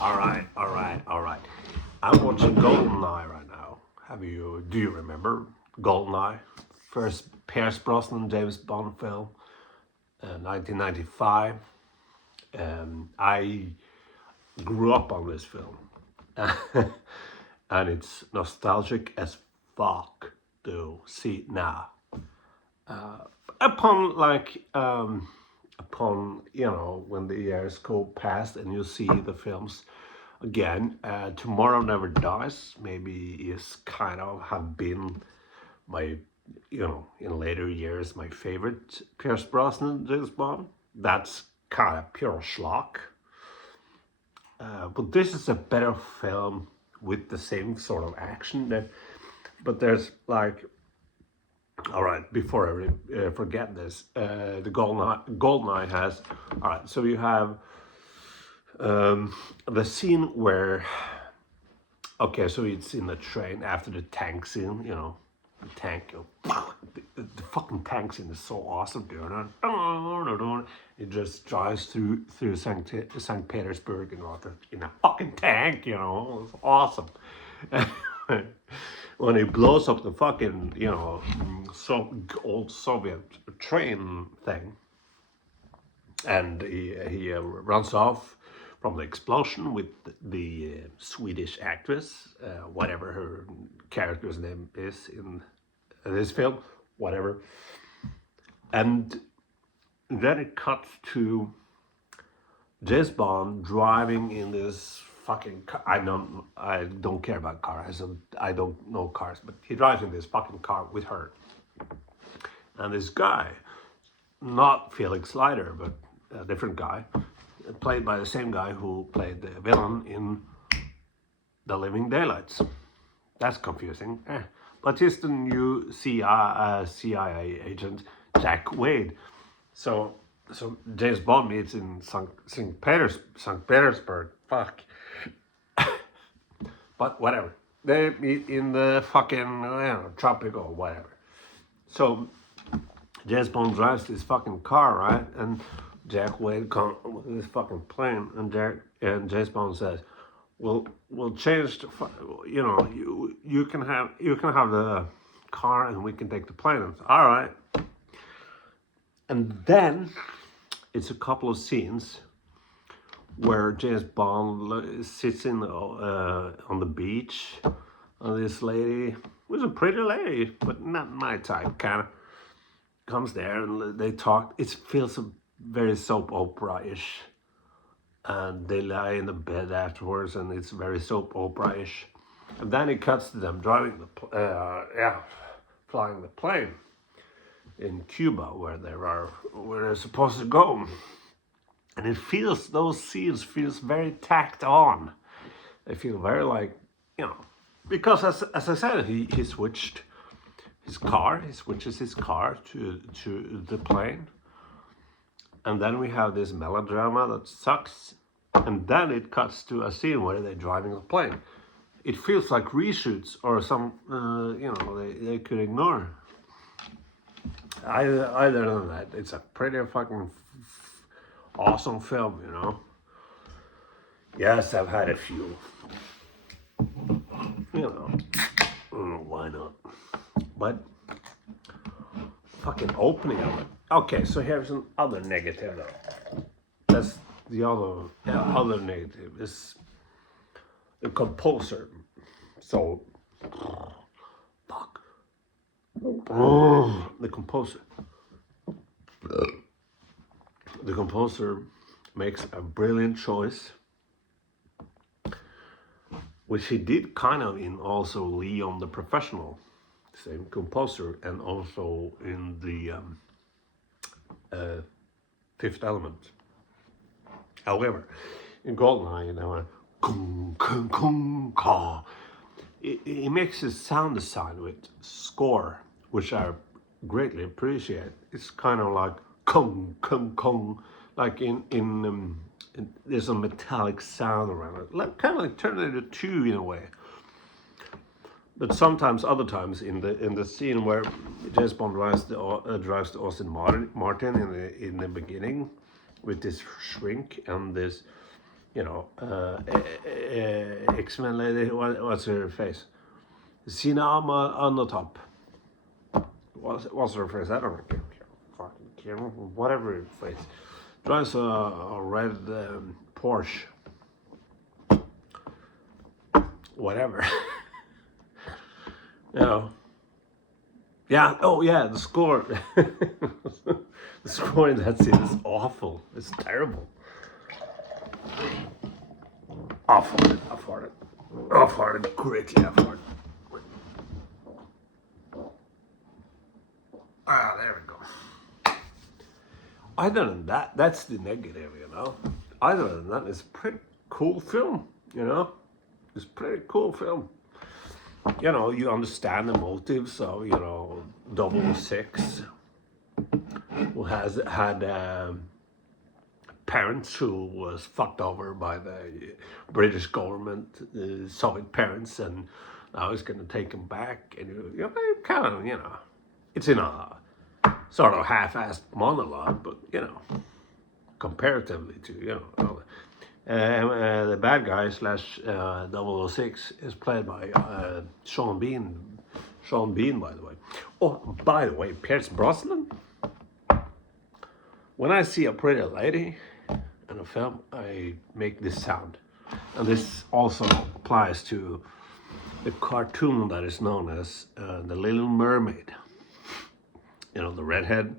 All right. I'm watching Goldeneye right now. Do you remember Goldeneye? First Pierce Brosnan James Bond film, 1995. I grew up on this film, and it's nostalgic as fuck to see it now. Upon upon when the years go past and you see the films again, Tomorrow Never Dies maybe is kind of have been my, in later years, my favorite Pierce Brosnan James Bond. That's kind of pure schlock. But this is a better film with the same sort of action. But there's like, all right, before I forget this, the Goldeneye has, all right, so you have the scene where, okay, so it's in the train after the tank scene, the tank, the fucking tank scene is so awesome, dude. It just drives through St. Petersburg in a fucking tank, it's awesome. When he blows up the fucking, old Soviet train thing, and he runs off from the explosion with the Swedish actress, whatever her character's name is in this film, whatever. And then it cuts to James Bond driving in this fucking car. I don't care about cars. I don't know cars, but he drives in this fucking car with her. And this guy, not Felix Leiter, but a different guy, played by the same guy who played the villain in The Living Daylights. That's confusing. But he's the new CIA agent, Jack Wade. So James Bond meets in St. Petersburg. Fuck. But whatever. They meet in the fucking tropic or whatever. So James Bond drives this fucking car, right? And Jack Wade comes with this fucking plane, and James Bond says, "We'll change the, you can have the car, and we can take the plane." And all right. And then it's a couple of scenes where James Bond sits on the beach, and this lady, who's a pretty lady, but not my type, kind of comes there, and they talk. It feels very soap opera-ish, and they lie in the bed afterwards, and it's very soap opera-ish. And then it cuts to them driving flying the plane in Cuba, where they're supposed to go. And those scenes feels very tacked on. They feel very like, because as I said, he switched his car. He switches his car to the plane, and then we have this melodrama that sucks. And then it cuts to a scene where they're driving the plane. It feels like reshoots or some, they could ignore. Either than that, it's a pretty fucking awesome film, Yes, I've had a few. Why not? But fucking opening of it. Okay, so here's another negative though. That's the other negative is the composer. So, fuck. The composer. The composer makes a brilliant choice, which he did kind of in also Leon the Professional, same composer, and also in the Fifth Element. However, in Goldeneye, kung kung kung ka. It makes his sound design with score, which I greatly appreciate. It's kind of like kung kung kung, like in there's a metallic sound around it, like kind of like Terminator 2 in a way. But sometimes, other times, in the scene where James Bond drives the Austin Martin in the beginning, with this shrink and this you know, X-Men lady. What's her face? Sina on the top. What's her face? I don't care. Fucking care. Whatever her face. Drives a red Porsche. Whatever. You know. Yeah. Oh yeah. The score. The score in that scene is awful. It's terrible. Off-hearted, greatly off-hearted. Ah, there we go. Other than that, that's the negative, you know. Other than that, it's a pretty cool film, you know. It's a pretty cool film. You know, you understand the motives of, you know, 006, who has had parents who was fucked over by the British government, the Soviet parents, and now he's going to take them back. And you know, kind of, you know, it's in a sort of half-assed monologue, but you know, comparatively to, you know, the bad guy slash 006 is played by Sean Bean. Sean Bean, by the way. Oh, by the way, Pierce Brosnan. When I see a pretty lady in a film, I make this sound. And this also applies to the cartoon that is known as The Little Mermaid. You know, the redhead,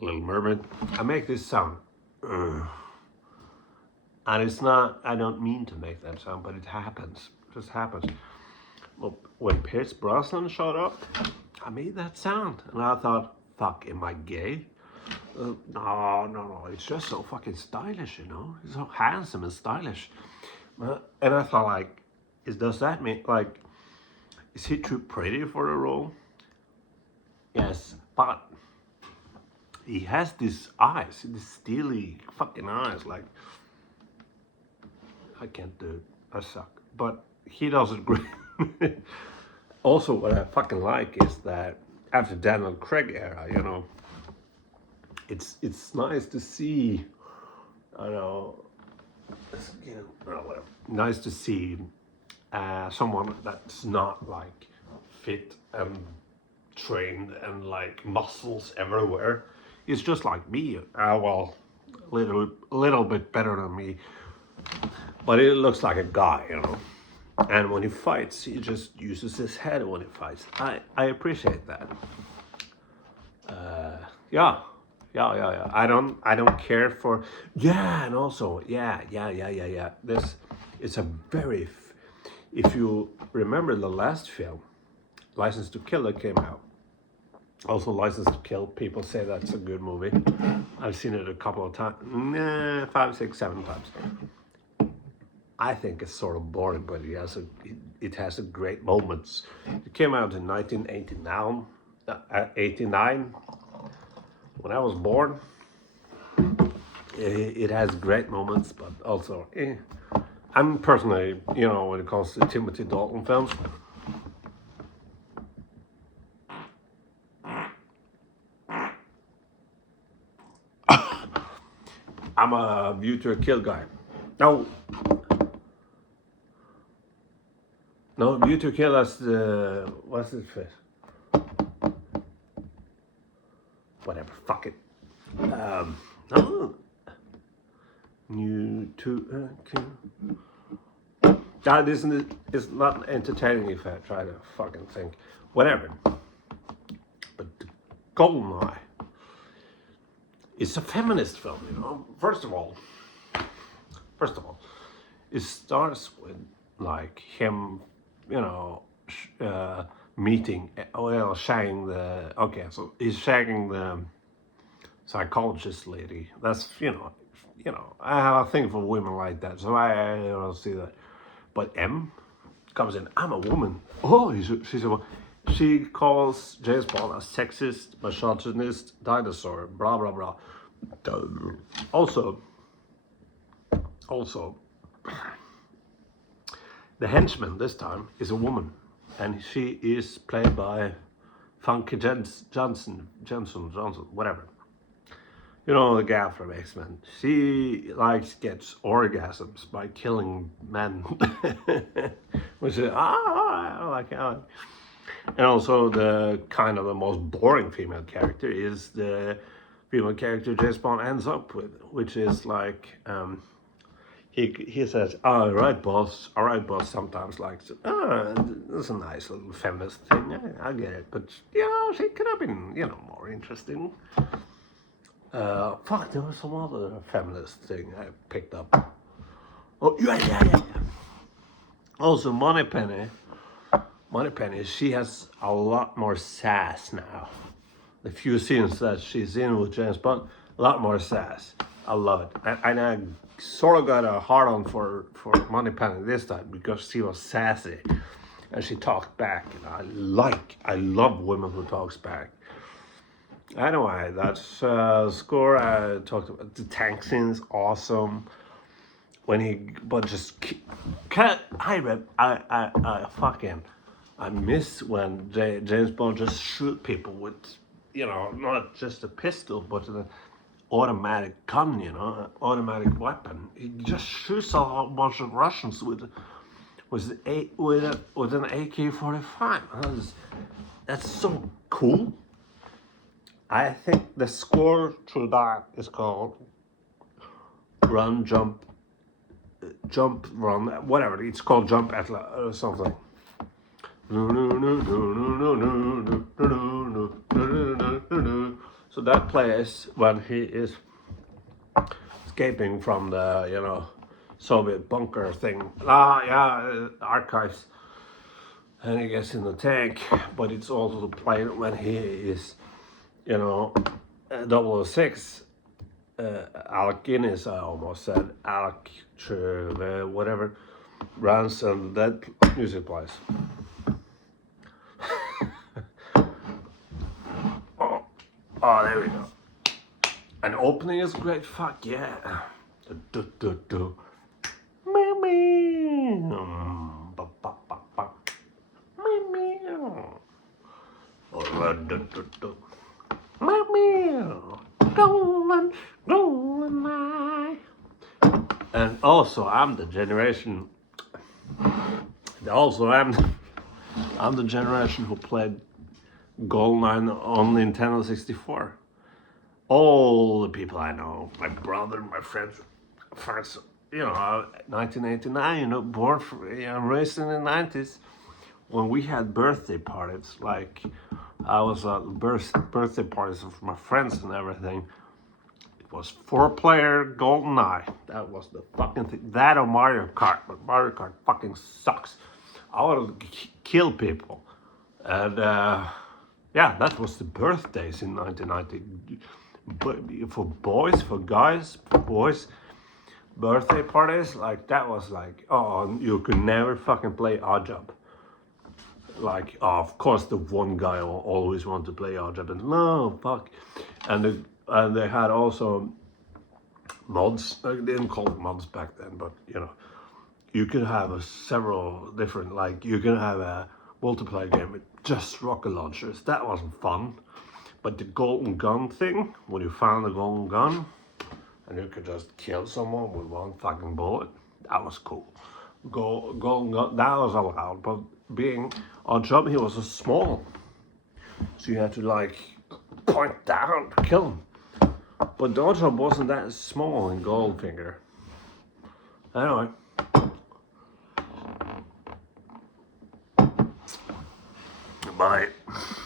Little Mermaid. I make this sound. And it's not, I don't mean to make that sound, but it happens. It just happens. Well, when Pierce Brosnan showed up, I made that sound. And I thought, fuck, am I gay? No, it's just so fucking stylish, you know? He's so handsome and stylish. And I thought, like, does that mean, like, is he too pretty for the role? Yes, but he has these eyes, these steely fucking eyes, like, I can't do it, I suck. But he does it great. Also, what I fucking like is that after Daniel Craig era, you know, it's nice to see, I don't know, whatever. Nice to see someone that's not like fit and trained and like muscles everywhere. It's just like me. Well, a little bit better than me, but it looks like a guy, you know. And when he fights, he just uses his head when he fights. I appreciate that. Yeah. I don't care for, yeah, and also, yeah. This, it's a very, if you remember the last film, License to Kill, that came out. Also, License to Kill, people say that's a good movie. I've seen it a couple of times, 5, 6, 7 times. I think it's sort of boring, but it has a great moments. It came out in 1989, 89. When I was born. It has great moments, but also, I'm personally, you know, when it comes to Timothy Dalton films, I'm a View to a Kill guy. No, View to a Kill, that's the, what's his face? Whatever, fuck it. No. New to Kill. That isn't, it's not entertaining if I try to fucking think. Whatever. But Goldebeye. It's a feminist film, you know. First of all, it starts with like him, you know, meeting, well, shagging the, okay, so he's shagging the psychologist lady. That's, you know, I have a thing for women like that, so I don't see that. But M comes in, I'm a woman. Oh, she's a woman. She calls James Bond a sexist, misogynist, dinosaur, blah, blah, blah. Also, the henchman this time is a woman, and she is played by Funky Johnson, whatever. You know, the gal from X-Men. She likes gets orgasms by killing men. Which is I like. And also the kind of the most boring female character is the female character James Bond ends up with, which is like he says, "All right, boss. All right, boss." Sometimes likes it. Oh, that's a nice little feminist thing. I get it, but you know, she could have been more interesting. Fuck, there was some other feminist thing I picked up. Oh yeah. Also, Moneypenny, she has a lot more sass now. The few scenes that she's in with James Bond, a lot more sass. I love it. And I sort of got a hard on for Moneypenny this time because she was sassy and she talked back. And I love women who talks back. Anyway, that's score. I talked about the tank scene is awesome. When he, but just can't. I miss when James Bond just shoot people with, not just a pistol, but an automatic gun, an automatic weapon. He just shoots a whole bunch of Russians with an AK-45. That's so cool. I think the score to that is called Run, Jump, Run, whatever. It's called Jump Atlas or something. So that plays when he is escaping from the, Soviet bunker thing. Archives. And he gets in the tank, but it's also played when he is, 006. Alec Guinness, I almost said. Alec, whatever, runs and that music plays. Oh, there we go. And opening is great. Fuck yeah. And also, I'm the generation. I'm the generation who played Goldeneye on Nintendo 64. All the people I know, my brother, my friends, 1989, born, raised in the 90s, when we had birthday parties, like I was at birthday parties with my friends and everything. It was 4-player Goldeneye. That was the fucking thing. That or Mario Kart, but Mario Kart fucking sucks. I wanted to kill people. And that was the birthdays in 1990. But for boys, birthday parties, like that was like, oh, you could never fucking play Oddjob. Like, of course, the one guy will always want to play Oddjob, and no, fuck. And they had also mods. They didn't call it mods back then, but you could have several different, like you can have a multiplayer game with just rocket launchers. That wasn't fun. But the golden gun thing, when you found the golden gun and you could just kill someone with one fucking bullet, that was cool. Golden gun, that was allowed. But being on job, he was so small, so you had to like point down to kill him. But the job wasn't that small in Goldfinger. Anyway. Bye.